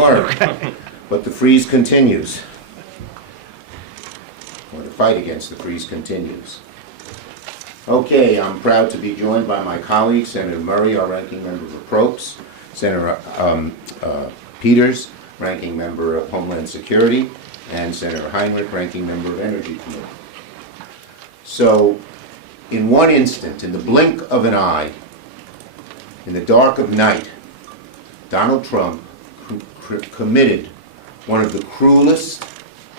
But the freeze continues, or the fight against the freeze continues. Okay, I'm proud to be joined by my colleague, Senator Murray, our ranking member of Appropriations, Senator Peters, ranking member of Homeland Security, and Senator Heinrich, ranking member of Energy Committee. So, in one instant, in the blink of an eye, in the dark of night, Donald Trump committed one of the cruelest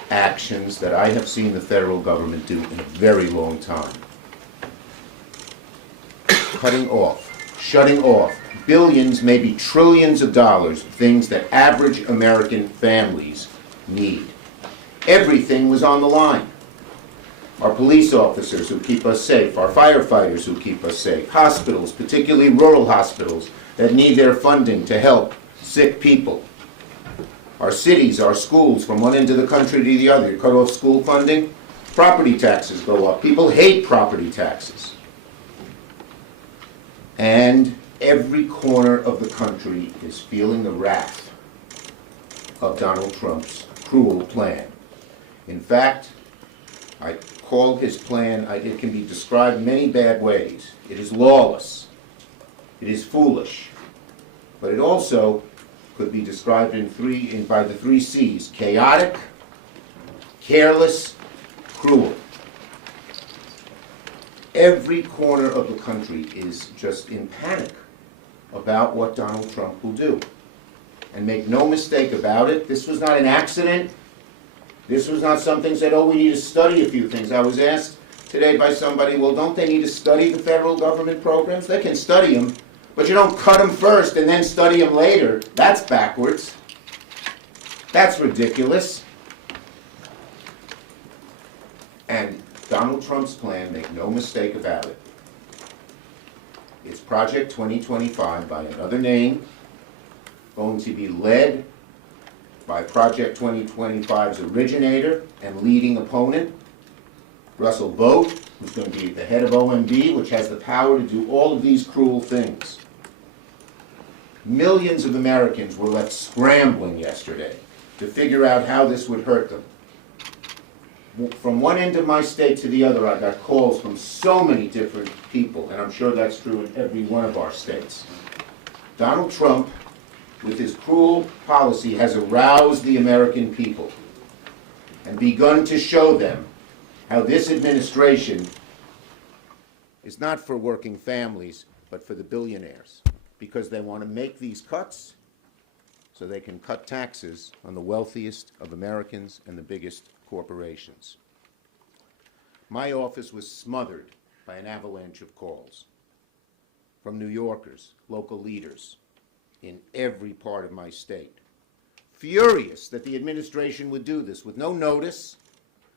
actions that I have seen the federal government do in a very long time. Cutting off, shutting off billions, maybe trillions of dollars of things that average American families need. Everything was on the line. Our police officers who keep us safe, our firefighters who keep us safe, hospitals, particularly rural hospitals that need their funding to help sick people. Our cities, our schools, from one end of the country to the other. You cut off school funding, property taxes go up. People hate property taxes. And every corner of the country is feeling the wrath of Donald Trump's cruel plan. In fact, I call his plan, it can be described in many bad ways. It is lawless. It is foolish. But it also could be described by the three C's: chaotic, careless, cruel. Every corner of the country is just in panic about what Donald Trump will do. And make no mistake about it, this was not an accident. This was not something said, oh, we need to study a few things. I was asked today by somebody, well, don't they need to study the federal government programs? They can study them, but you don't cut them first and then study them later. That's backwards. That's ridiculous. And Donald Trump's plan, make no mistake about it, it's Project 2025 by another name, going to be led by Project 2025's originator and leading opponent, Russell Vought, who's going to be the head of OMB, which has the power to do all of these cruel things. Millions of Americans were left scrambling yesterday to figure out how this would hurt them. From one end of my state to the other, I got calls from so many different people, and I'm sure that's true in every one of our states. Donald Trump, with his cruel policy, has aroused the American people and begun to show them how this administration is not for working families, but for the billionaires, because they want to make these cuts so they can cut taxes on the wealthiest of Americans and the biggest corporations. My office was smothered by an avalanche of calls from New Yorkers, local leaders in every part of my state, furious that the administration would do this with no notice,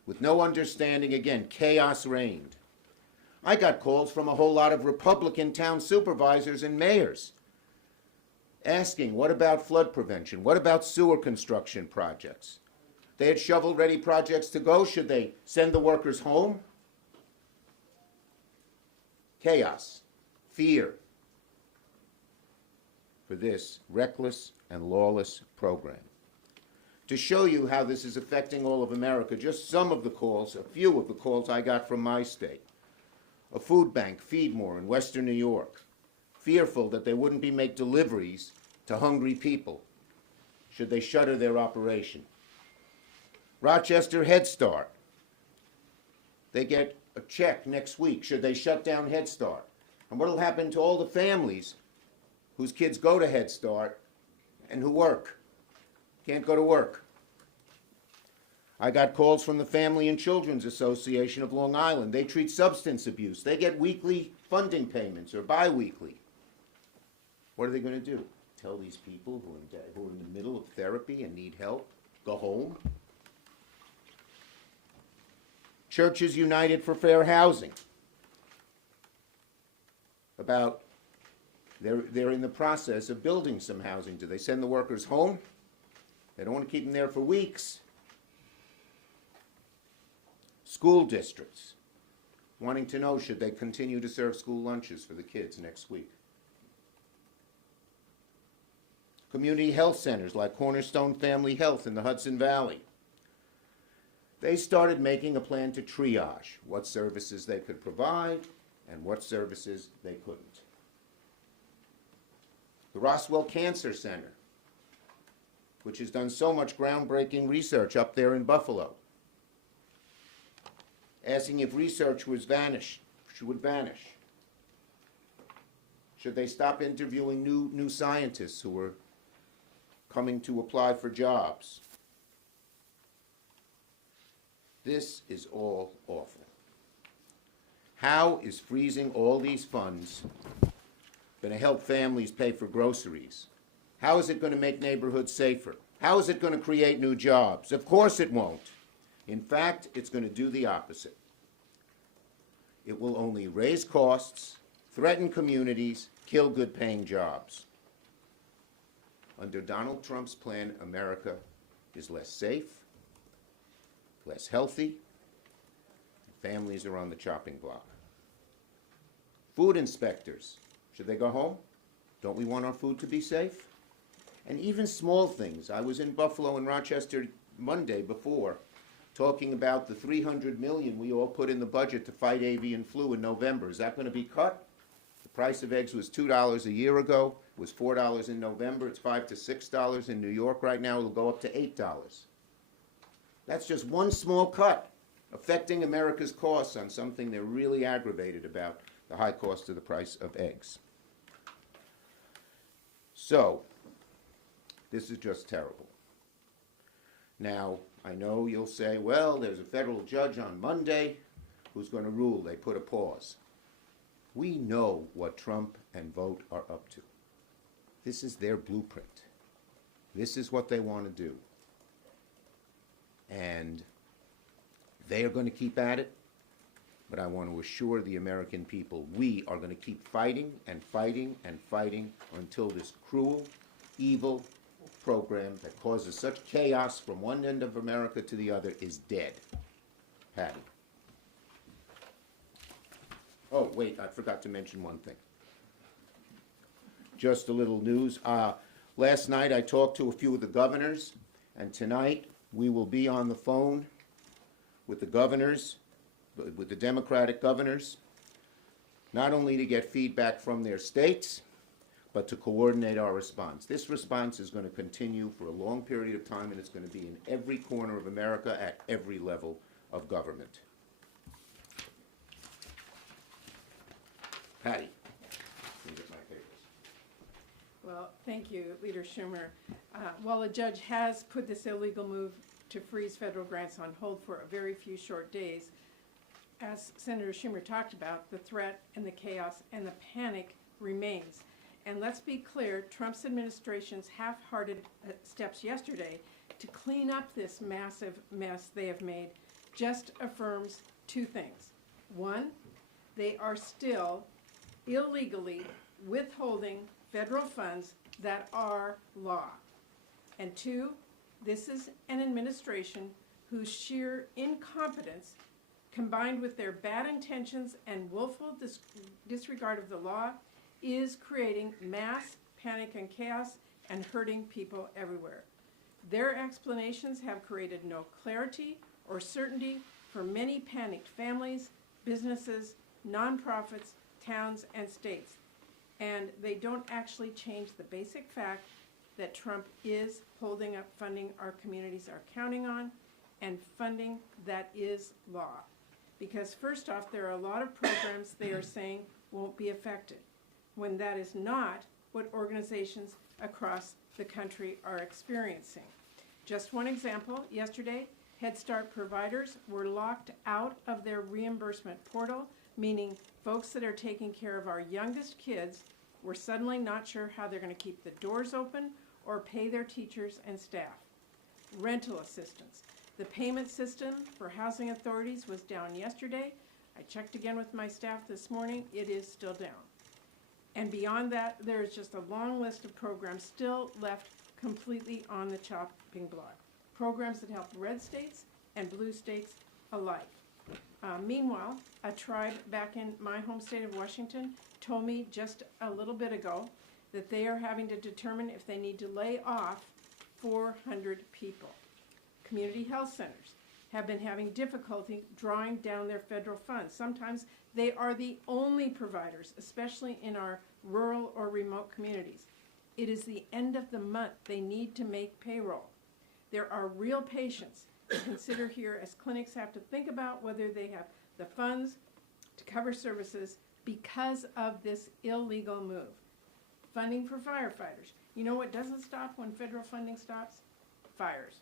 with no understanding. Again, chaos reigned. I got calls from a whole lot of Republican town supervisors and mayors asking, what about flood prevention? What about sewer construction projects? They had shovel-ready projects to go. Should they send the workers home? Chaos, fear for this reckless and lawless program. To show you how this is affecting all of America, just some of the calls, a few of the calls I got from my state. A food bank, Feedmore in Western New York, fearful that they wouldn't be make deliveries to hungry people should they shutter their operation. Rochester Head Start. They get a check next week should they shut down Head Start. And what will happen to all the families whose kids go to Head Start and who work? Can't go to work. I got calls from the Family and Children's Association of Long Island. They treat substance abuse. They get weekly funding payments or bi-weekly. What are they going to do? Tell these people who are in the middle of therapy and need help, go home? Churches United for Fair Housing. They're in the process of building some housing. Do they send the workers home? They don't want to keep them there for weeks. School districts wanting to know, should they continue to serve school lunches for the kids next week? Community health centers like Cornerstone Family Health in the Hudson Valley. They started making a plan to triage what services they could provide and what services they couldn't. The Roswell Cancer Center, which has done so much groundbreaking research up there in Buffalo, asking if research would vanish. Should they stop interviewing new scientists who were coming to apply for jobs? This is all awful. How is freezing all these funds going to help families pay for groceries? How is it going to make neighborhoods safer? How is it going to create new jobs? Of course it won't. In fact, it's going to do the opposite. It will only raise costs, threaten communities, kill good-paying jobs. Under Donald Trump's plan, America is less safe, less healthy, and families are on the chopping block. Food inspectors, should they go home? Don't we want our food to be safe? And even small things. I was in Buffalo and Rochester Monday before, talking about the $300 million we all put in the budget to fight avian flu in November. Is that going to be cut? The price of eggs was $2 a year ago. It was $4 in November. It's $5 to $6 in New York right now. It'll go up to $8. That's just one small cut affecting America's costs on something they're really aggravated about, the high cost of the price of eggs. So, this is just terrible. Now, I know you'll say, well, there's a federal judge on Monday who's going to rule. They put a pause. We know what Trump and Vote are up to. This is their blueprint. This is what they want to do. And they are going to keep at it, but I want to assure the American people we are going to keep fighting and fighting and fighting until this cruel, evil program that causes such chaos from one end of America to the other is dead. Patty. Oh, wait, I forgot to mention one thing. Just a little news. Last night I talked to a few of the governors, and tonight we will be on the phone with the governors, with the Democratic governors, not only to get feedback from their states, but to coordinate our response. This response is going to continue for a long period of time, and it's going to be in every corner of America at every level of government. Patty, let me get my papers. Well, thank you, Leader Schumer. While a judge has put this illegal move to freeze federal grants on hold for a very few short days, as Senator Schumer talked about, the threat and the chaos and the panic remains. And let's be clear, Trump's administration's half-hearted steps yesterday to clean up this massive mess they have made just affirms two things. One, they are still illegally withholding federal funds that are law. And two, this is an administration whose sheer incompetence, combined with their bad intentions and willful disregard of the law, is creating mass panic and chaos and hurting people everywhere. Their explanations have created no clarity or certainty for many panicked families, businesses, nonprofits, towns, and states. And they don't actually change the basic fact that Trump is holding up funding our communities are counting on, and funding that is law. Because first off, there are a lot of programs they are saying won't be affected, when that is not what organizations across the country are experiencing. Just one example, yesterday, Head Start providers were locked out of their reimbursement portal, meaning folks that are taking care of our youngest kids were suddenly not sure how they're going to keep the doors open or pay their teachers and staff. Rental assistance. The payment system for housing authorities was down yesterday. I checked again with my staff this morning. It is still down. And beyond that, there is just a long list of programs still left completely on the chopping block. Programs that help red states and blue states alike. Meanwhile, a tribe back in my home state of Washington told me just a little bit ago that they are having to determine if they need to lay off 400 people. Community health centers have been having difficulty drawing down their federal funds. Sometimes they are the only providers, especially in our rural or remote communities. It is the end of the month. They need to make payroll. There are real patients to consider here as clinics have to think about whether they have the funds to cover services because of this illegal move. Funding for firefighters. You know what doesn't stop when federal funding stops? Fires.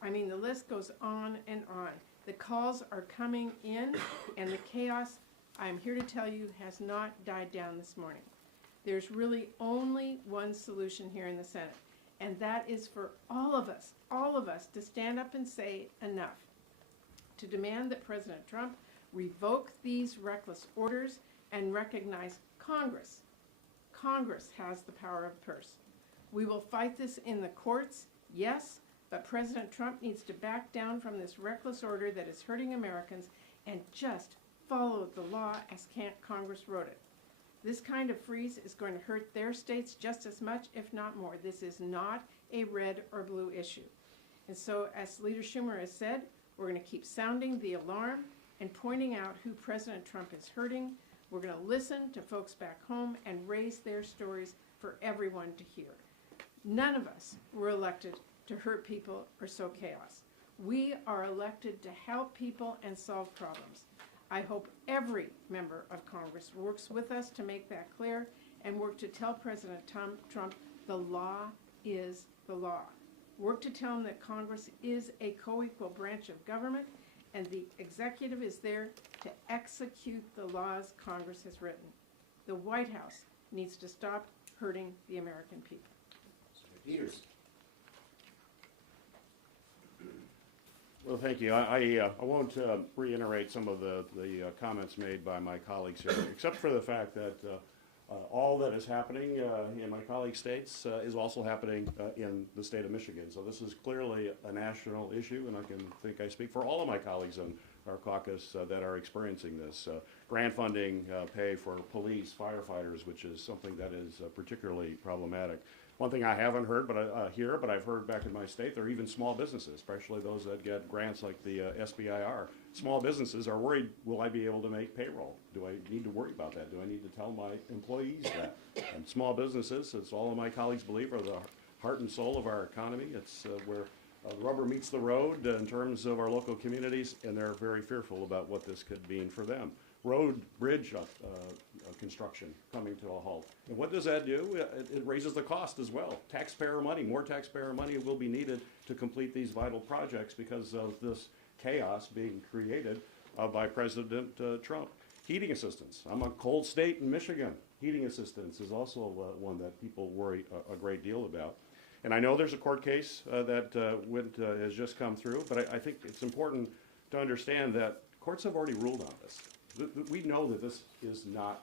I mean, the list goes on and on. The calls are coming in, and the chaos, I'm here to tell you, has not died down this morning. There's really only one solution here in the Senate, and that is for all of us to stand up and say enough, to demand that President Trump revoke these reckless orders and recognize Congress. Congress has the power of purse. We will fight this in the courts, yes, but President Trump needs to back down from this reckless order that is hurting Americans and just follow the law as Congress wrote it. This kind of freeze is going to hurt their states just as much, if not more. This is not a red or blue issue. And so, as Leader Schumer has said, we're going to keep sounding the alarm and pointing out who President Trump is hurting. We're going to listen to folks back home and raise their stories for everyone to hear. None of us were elected to hurt people or sow chaos. We are elected to help people and solve problems. I hope every member of Congress works with us to make that clear and work to tell President Trump the law is the law. Work to tell him that Congress is a co-equal branch of government and the executive is there to execute the laws Congress has written. The White House needs to stop hurting the American people. Senator Peters. Well, thank you. I won't reiterate some of the comments made by my colleagues here, except for the fact that all that is happening in my colleague states is also happening in the state of Michigan. So this is clearly a national issue, and I think I speak for all of my colleagues in our caucus that are experiencing this. Grant funding pay for police, firefighters, which is something that is particularly problematic. One thing I haven't heard but I've heard back in my state, there are even small businesses, especially those that get grants like the SBIR. Small businesses are worried, will I be able to make payroll? Do I need to worry about that? Do I need to tell my employees that? And small businesses, as all of my colleagues believe, are the heart and soul of our economy. It's where the rubber meets the road in terms of our local communities, and they're very fearful about what this could mean for them. Road, bridge construction coming to a halt. And what does that do? It raises the cost as well. Taxpayer money, more taxpayer money will be needed to complete these vital projects because of this chaos being created by President Trump. Heating assistance. I'm a cold state in Michigan. Heating assistance is also one that people worry a great deal about. And I know there's a court case that has just come through, but I think it's important to understand that courts have already ruled on this. We know that this is not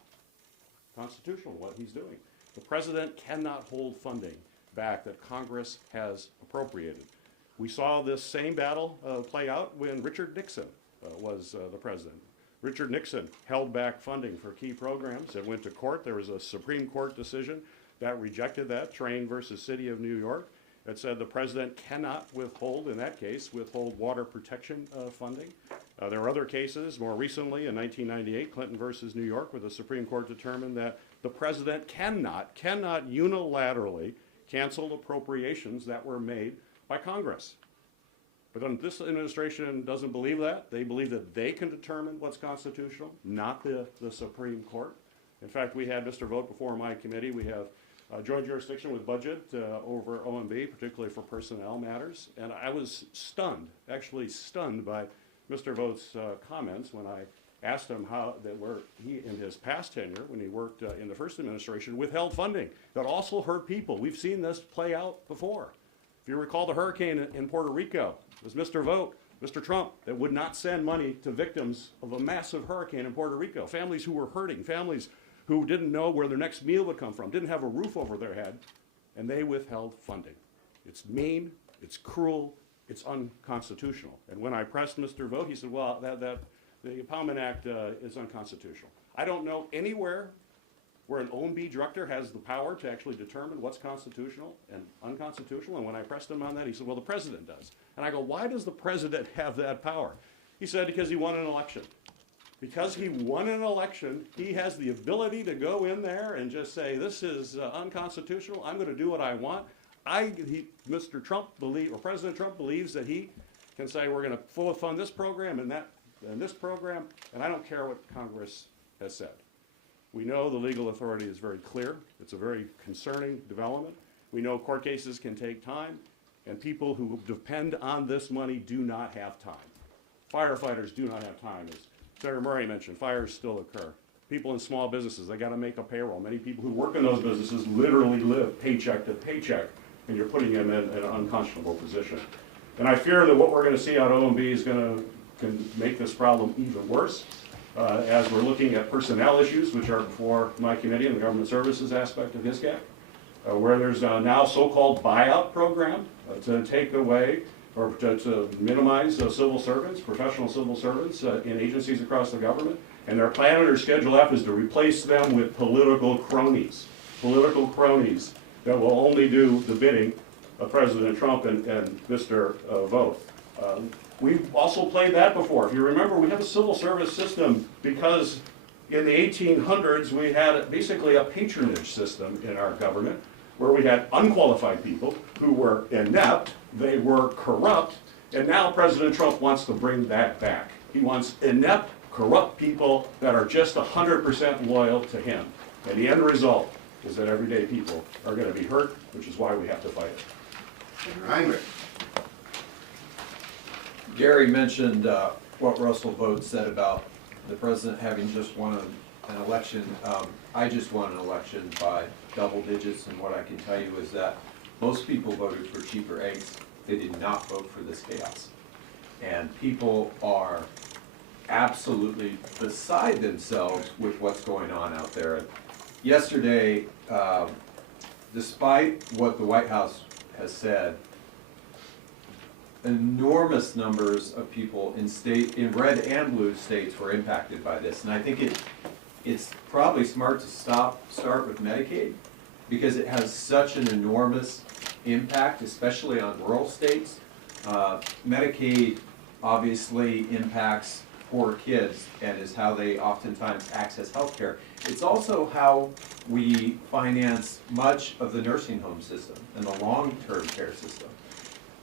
constitutional, what he's doing. The president cannot hold funding back that Congress has appropriated. We saw this same battle play out when Richard Nixon was the president. Richard Nixon held back funding for key programs. It went to court. There was a Supreme Court decision that rejected that, Train versus City of New York. It said the president cannot withhold, in that case, withhold water protection funding. There were other cases, more recently in 1998, Clinton versus New York, where the Supreme Court determined that the president cannot unilaterally cancel appropriations that were made by Congress. But then this administration doesn't believe that. They believe that they can determine what's constitutional, not the Supreme Court. In fact, we had Mr. Vogt before my committee. We have joint jurisdiction with budget over OMB, particularly for personnel matters. And I was stunned, actually stunned by Mr. Vogt's comments when I asked him how he, in his past tenure, when he worked in the first administration, withheld funding that also hurt people. We've seen this play out before. If you recall the hurricane in Puerto Rico, it was Mr. Vogt, Mr. Trump, that would not send money to victims of a massive hurricane in Puerto Rico. Families who were hurting, families who didn't know where their next meal would come from, didn't have a roof over their head, and they withheld funding. It's mean, it's cruel, it's unconstitutional. And when I pressed Mr. Vogt, he said, well, the Impoundment Act is unconstitutional. I don't know anywhere where an OMB director has the power to actually determine what's constitutional and unconstitutional. And when I pressed him on that, he said, well, the president does. And I go, why does the president have that power? He said, because he won an election. Because he won an election, he has the ability to go in there and just say, this is unconstitutional, I'm going to do what I want. Mr. Trump or President Trump believes that he can say, we're going to fully fund this program and this program, and I don't care what Congress has said. We know the legal authority is very clear. It's a very concerning development. We know court cases can take time, and people who depend on this money do not have time. Firefighters do not have time. As Senator Murray mentioned, fires still occur. People in small businesses, they got to make a payroll. Many people who work in those businesses literally live paycheck to paycheck, and you're putting them in an unconscionable position. And I fear that what we're going to see out of OMB is can make this problem even worse as we're looking at personnel issues, which are before my committee and the government services aspect of HISGAC, where there's now so-called buyout program to take away or to minimize civil servants, professional civil servants in agencies across the government. And their plan under Schedule F is to replace them with political cronies that will only do the bidding of President Trump and Mr. Vogt. We've also played that before. If you remember, we have a civil service system because in the 1800s we had basically a patronage system in our government where we had unqualified people who were inept, they were corrupt, and now President Trump wants to bring that back. He wants inept, corrupt people that are just 100% loyal to him. And the end result is that everyday people are going to be hurt, which is why we have to fight it. Heinrich. Gary mentioned what Russell Vogt said about the president having just won an election. I just won an election by double digits, and what I can tell you is that most people voted for cheaper eggs. They did not vote for this chaos. And people are absolutely beside themselves with what's going on out there. Yesterday, despite what the White House has said, enormous numbers of people in red and blue states were impacted by this. And I think it's probably smart to start with Medicaid because it has such an enormous impact, especially on rural states. Medicaid obviously impacts poor kids and is how they oftentimes access health care. It's also how we finance much of the nursing home system and the long-term care system.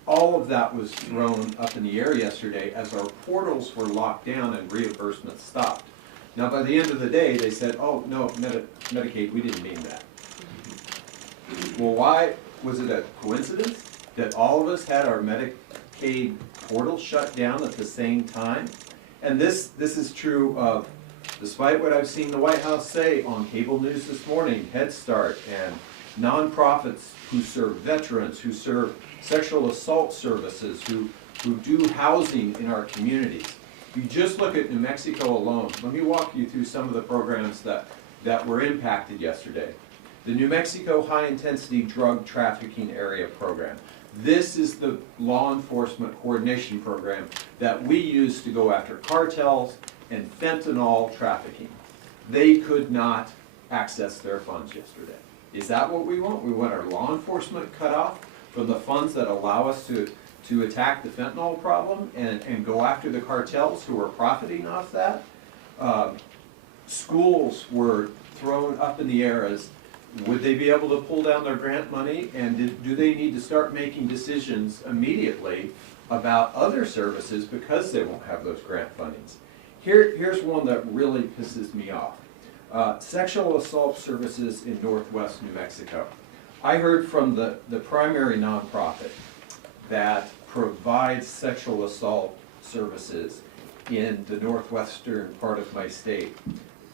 All of that was thrown up in the air yesterday as our portals were locked down and reimbursement stopped. Now, by the end of the day, they said, oh, no, Medicaid, we didn't mean that. Well, why? Was it a coincidence that all of us had our Medicaid portal shut down at the same time? And this is true of, despite what I've seen the White House say on cable news this morning, Head Start and nonprofits who serve veterans, who serve sexual assault services, who do housing in our communities. If you just look at New Mexico alone, let me walk you through some of the programs that were impacted yesterday. The New Mexico High Intensity Drug Trafficking Area Program. This is the law enforcement coordination program that we use to go after cartels and fentanyl trafficking. They could not access their funds yesterday. Is that what we want? We want our law enforcement cut off from the funds that allow us to attack the fentanyl problem and go after the cartels who are profiting off that? Schools were thrown up in the air as would they be able to pull down their grant money, and do they need to start making decisions immediately about other services because they won't have those grant fundings? Here's one that really pisses me off. Sexual assault services in Northwest New Mexico. I heard from the primary nonprofit that provides sexual assault services in the northwestern part of my state.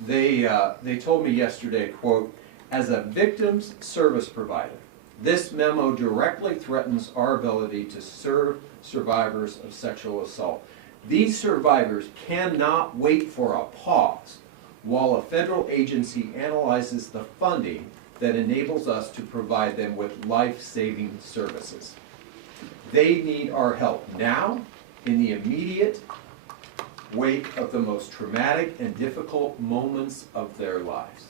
They told me yesterday, quote, as a victims service provider, this memo directly threatens our ability to serve survivors of sexual assault. These survivors cannot wait for a pause while a federal agency analyzes the funding that enables us to provide them with life-saving services. They need our help now in the immediate wake of the most traumatic and difficult moments of their lives.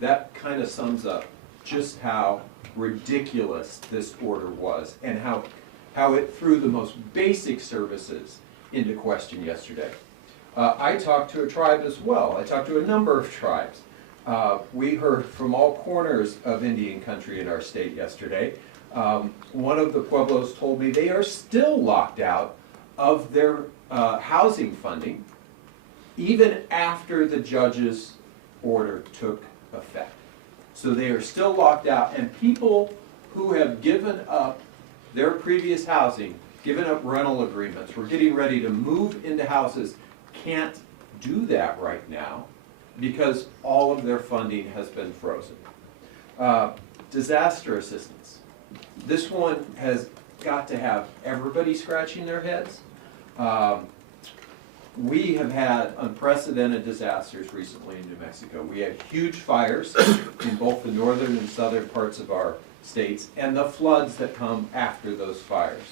that kind of sums up just how ridiculous this order was and how it threw the most basic services into question yesterday. I talked to a tribe as well. I talked to a number of tribes. We heard from all corners of Indian country in our state yesterday. One of the Pueblos told me they are still locked out of their housing funding even after the judge's order took effect. So they are still locked out, and people who have given up their previous housing, given up rental agreements, were getting ready to move into houses, can't do that right now because all of their funding has been frozen. Disaster assistance. This one has got to have everybody scratching their heads. We have had unprecedented disasters recently in New Mexico. We had huge fires in both the northern and southern parts of our states, and the floods that come after those fires.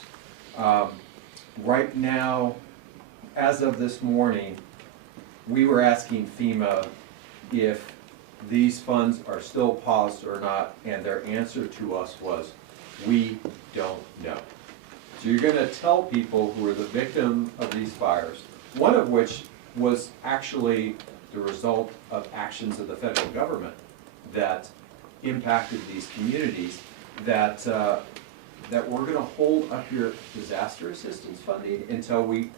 Right now, as of this morning, we were asking FEMA if these funds are still paused or not, and their answer to us was, we don't know. So you're gonna tell people who are the victim of these fires, one of which was actually the result of actions of the federal government that impacted these communities, that we're gonna hold up your disaster assistance funding until we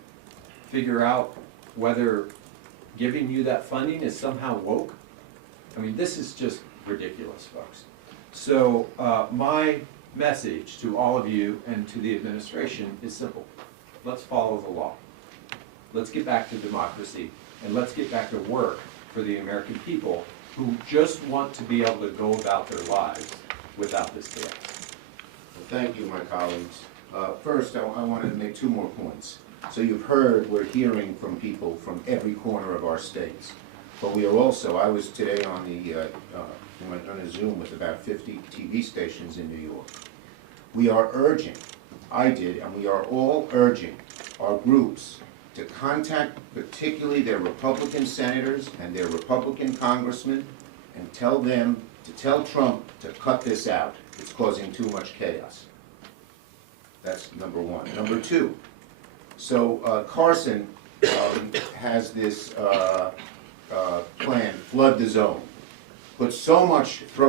figure out whether giving you that funding is somehow woke. I mean, this is just ridiculous, folks. So my message to all of you and to the administration is simple. Let's follow the law. Let's get back to democracy, and let's get back to work for the American people who just want to be able to go about their lives without this chaos. Well, thank you, my colleagues. First, I wanted to make two more points. So you've heard we're hearing from people from every corner of our states. But we are also, I was today on a Zoom with about 50 TV stations in New York. We are urging, I did, and we are all urging our groups to contact particularly their Republican senators and their Republican congressmen and tell them to tell Trump to cut this out. It's causing too much chaos. That's number one. Number two, so Carson has this plan, flood the zone. Throw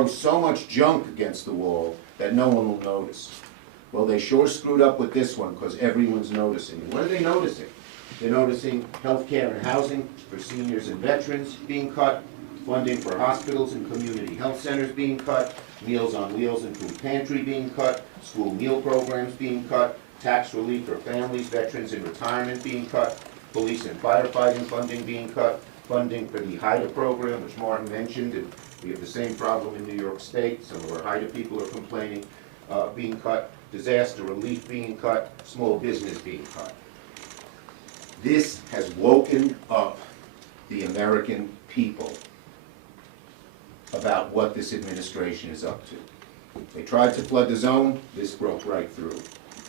so much junk against the wall that no one will notice. Well, they sure screwed up with this one because everyone's noticing. What are they noticing? They're noticing health care and housing for seniors and veterans being cut, funding for hospitals and community health centers being cut, Meals on Wheels and food pantry being cut, school meal programs being cut, tax relief for families, veterans in retirement being cut, police and firefighting funding being cut, funding for the HIDA program, which Martin mentioned, and we have the same problem in New York State. Some of our HIDA people are complaining, being cut, disaster relief being cut, small business being cut. This has woken up the American people about what this administration is up to. They tried to flood the zone, this broke right through.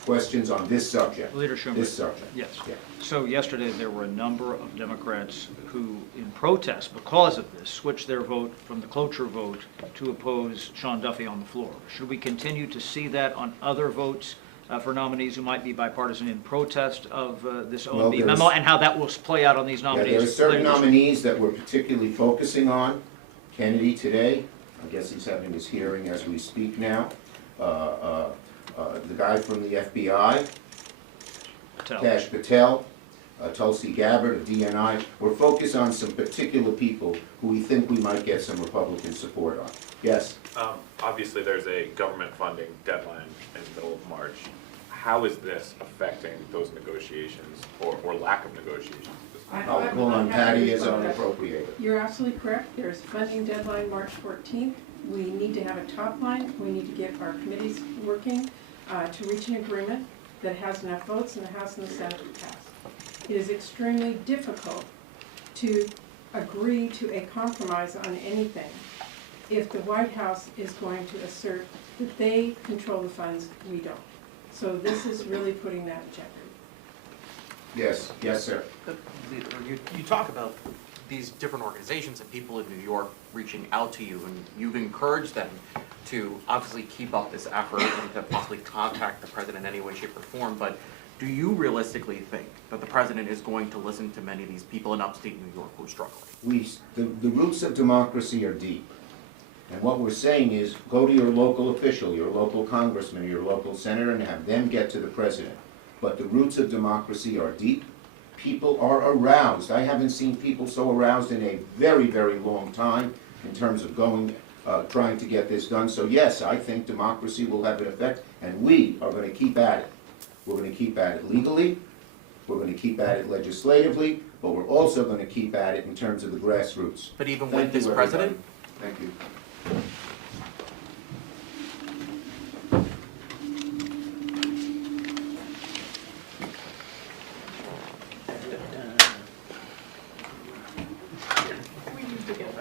Questions on this subject? Leader Schumer. This subject. Yes. Yeah. So yesterday, there were a number of Democrats who, in protest because of this, switched their vote from the cloture vote to oppose Sean Duffy on the floor. Should we continue to see that on other votes for nominees who might be bipartisan in protest of this OMB memo, and how that will play out on these nominees? Yeah, there are certain nominees that we're particularly focusing on. Kennedy today, I guess he's having his hearing as we speak now. The guy from the FBI, Kash Patel, Tulsi Gabbard of D-N.Y. We're focused on some particular people who we think we might get some Republican support on. Yes? Obviously, there's a government funding deadline in the middle of March. How is this affecting those negotiations or lack of negotiations? I'll call on Patty as our appropriator. You're absolutely correct. There's a funding deadline March 14th. We need to have a top line. We need to get our committees working to reach an agreement that has enough votes in the House and the Senate to pass. It is extremely difficult to agree to a compromise on anything if the White House is going to assert that they control the funds, we don't. So this is really putting that in jeopardy. Yes, yes, sir. You talk about these different organizations and people in New York reaching out to you, and you've encouraged them to obviously keep up this effort and to possibly contact the president in any way, shape, or form, but do you realistically think that the president is going to listen to many of these people in upstate New York who are struggling? The roots of democracy are deep. And what we're saying is, go to your local official, your local congressman, your local senator, and have them get to the president. But the roots of democracy are deep. People are aroused. I haven't seen people so aroused in a very, very long time in terms of trying to get this done. So yes, I think democracy will have an effect, and we are going to keep at it. We're going to keep at it legally, we're going to keep at it legislatively, but we're also going to keep at it in terms of the grassroots. But even Thank with this you, president? everybody. Thank you.